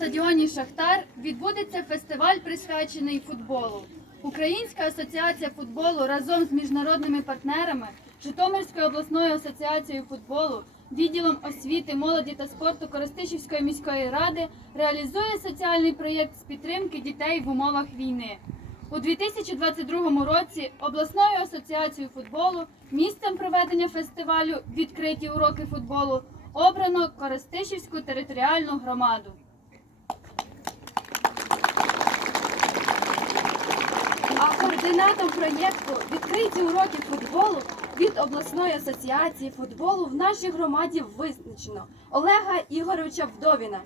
стадіоні Шахтар відбудеться фестиваль, присвячений футболу. Українська асоціація футболу разом з міжнародними партнерами Житомирською обласною асоціацією футболу, відділом освіти, молоді та спорту Коростишівської міської ради реалізує соціальний проєкт з підтримки дітей в умовах війни. У 2022 році обласною асоціацією футболу місцем проведення фестивалю відкриті уроки футболу обрано Коростишівську територіальну громаду. Координатом проєкту відкриті уроки футболу від обласної асоціації футболу в нашій громаді визначено Олега Ігоровича Вдовіна.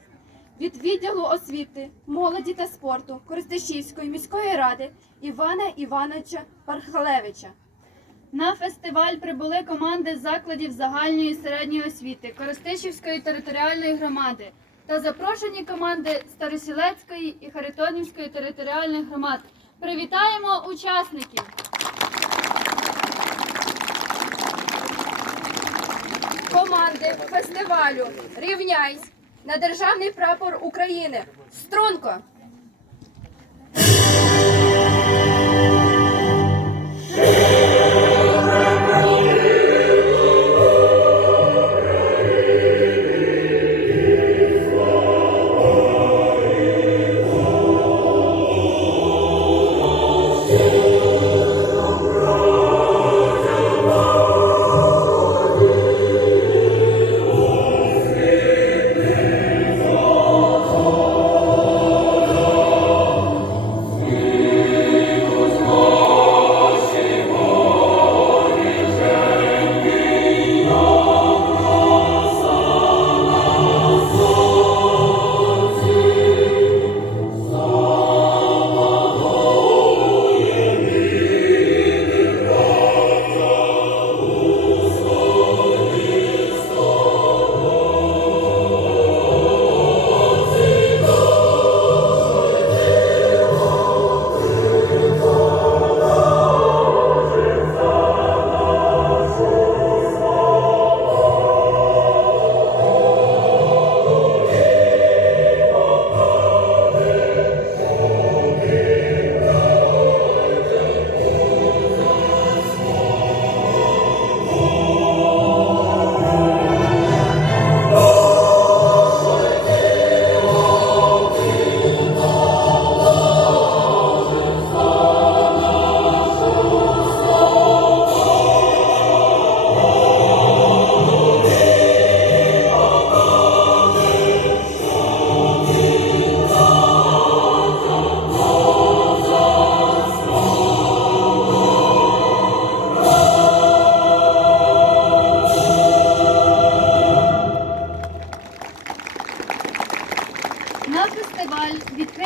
Від відділу освіти, молоді та спорту Коростишівської міської ради Івана Івановича Пархалевича. На фестиваль прибули команди закладів загальної і середньої освіти Коростишівської територіальної громади та запрошені команди Старосілецької і Харитонівської територіальних громад. Привітаємо учасників! Команди фестивалю Рівняйсь на державний прапор України. Струнко!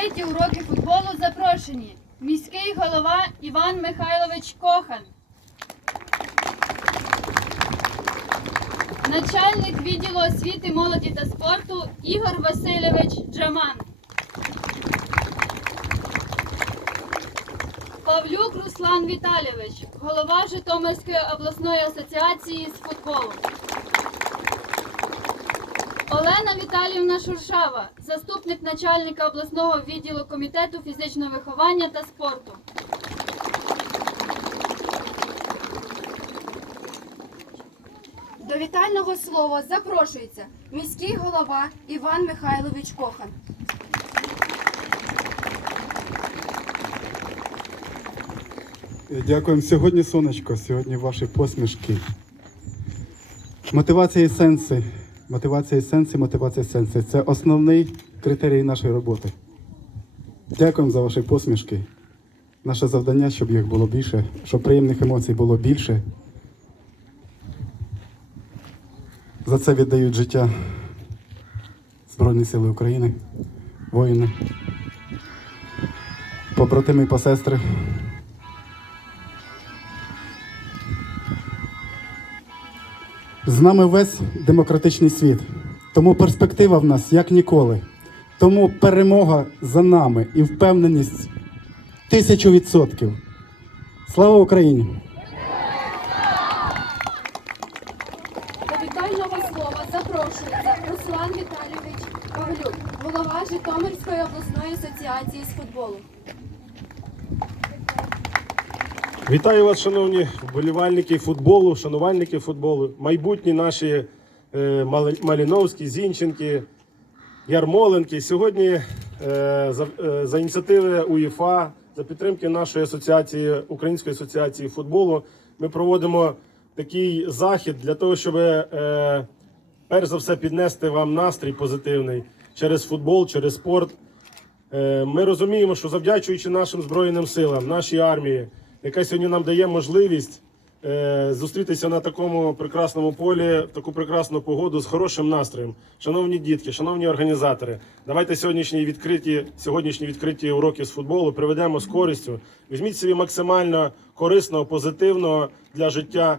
Відкриті уроки футболу запрошені. Міський голова Іван Михайлович Кохан, начальник відділу освіти, молоді та спорту Ігор Васильович Джаман, Павлюк Руслан Віталійович, голова Житомирської обласної асоціації з футболу. Олена Віталіївна Шуршава, заступник начальника обласного відділу комітету фізичного виховання та спорту. До вітального слова запрошується міський голова Іван Михайлович Кохан. Дякуємо. Сьогодні сонечко, сьогодні ваші посмішки. Мотивація і сенси. Мотивація і сенси, мотивація і сенси. Це основний критерій нашої роботи. Дякуємо за ваші посмішки. Наше завдання, щоб їх було більше, щоб приємних емоцій було більше. За це віддають життя Збройні Сили України, воїни, побратими і посестри. З нами весь демократичний світ. Тому перспектива в нас як ніколи. Тому перемога за нами і впевненість тисячу відсотків. Слава Україні! Вітального слова запрошується Руслан Віталійович Павлюк, голова Житомирської обласної асоціації з футболу. Вітаю вас, шановні вболівальники футболу, шанувальники футболу, майбутні наші е, Маліновські, Зінченки, Ярмоленки. Сьогодні е, за, е, за ініціативи УЄФА, за підтримки нашої асоціації, Української асоціації футболу, ми проводимо такий захід для того, щоб е, перш за все піднести вам настрій позитивний через футбол, через спорт. Е, Ми розуміємо, що завдячуючи нашим збройним силам, нашій армії, яка сьогодні нам дає можливість е, зустрітися на такому прекрасному полі, в таку прекрасну погоду з хорошим настроєм. Шановні дітки, шановні організатори, давайте сьогоднішні відкриті, сьогоднішні відкриті уроки з футболу приведемо з користю. Візьміть собі максимально корисного, позитивного для життя.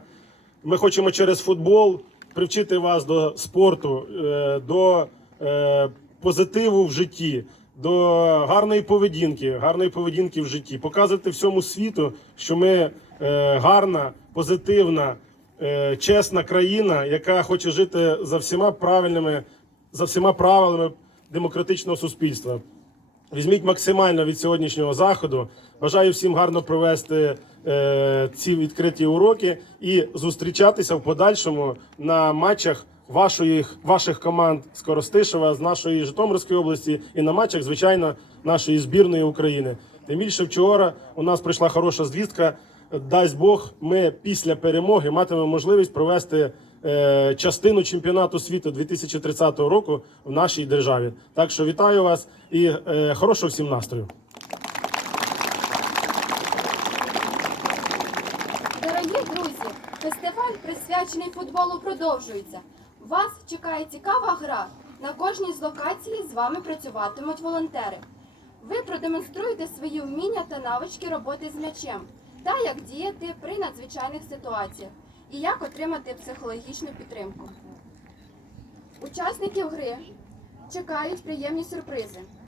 Ми хочемо через футбол привчити вас до спорту, е, до е, позитиву в житті, до гарної поведінки, гарної поведінки в житті, показувати всьому світу, що ми е, гарна, позитивна, е, чесна країна, яка хоче жити за всіма правильними, за всіма правилами демократичного суспільства. Візьміть максимально від сьогоднішнього заходу. Бажаю всім гарно провести е, ці відкриті уроки і зустрічатися в подальшому на матчах вашої, ваших команд з Коростишева, з нашої Житомирської області і на матчах, звичайно, нашої збірної України. Тим більше вчора у нас прийшла хороша звістка. Дасть Бог, ми після перемоги матимемо можливість провести е, частину чемпіонату світу 2030 року в нашій державі. Так що вітаю вас і е, хорошого всім настрою. Дорогі друзі, фестиваль присвячений футболу продовжується. Вас чекає цікава гра. На кожній з локацій з вами працюватимуть волонтери. Ви продемонструєте свої вміння та навички роботи з м'ячем, та як діяти при надзвичайних ситуаціях і як отримати психологічну підтримку. Учасників гри чекають приємні сюрпризи.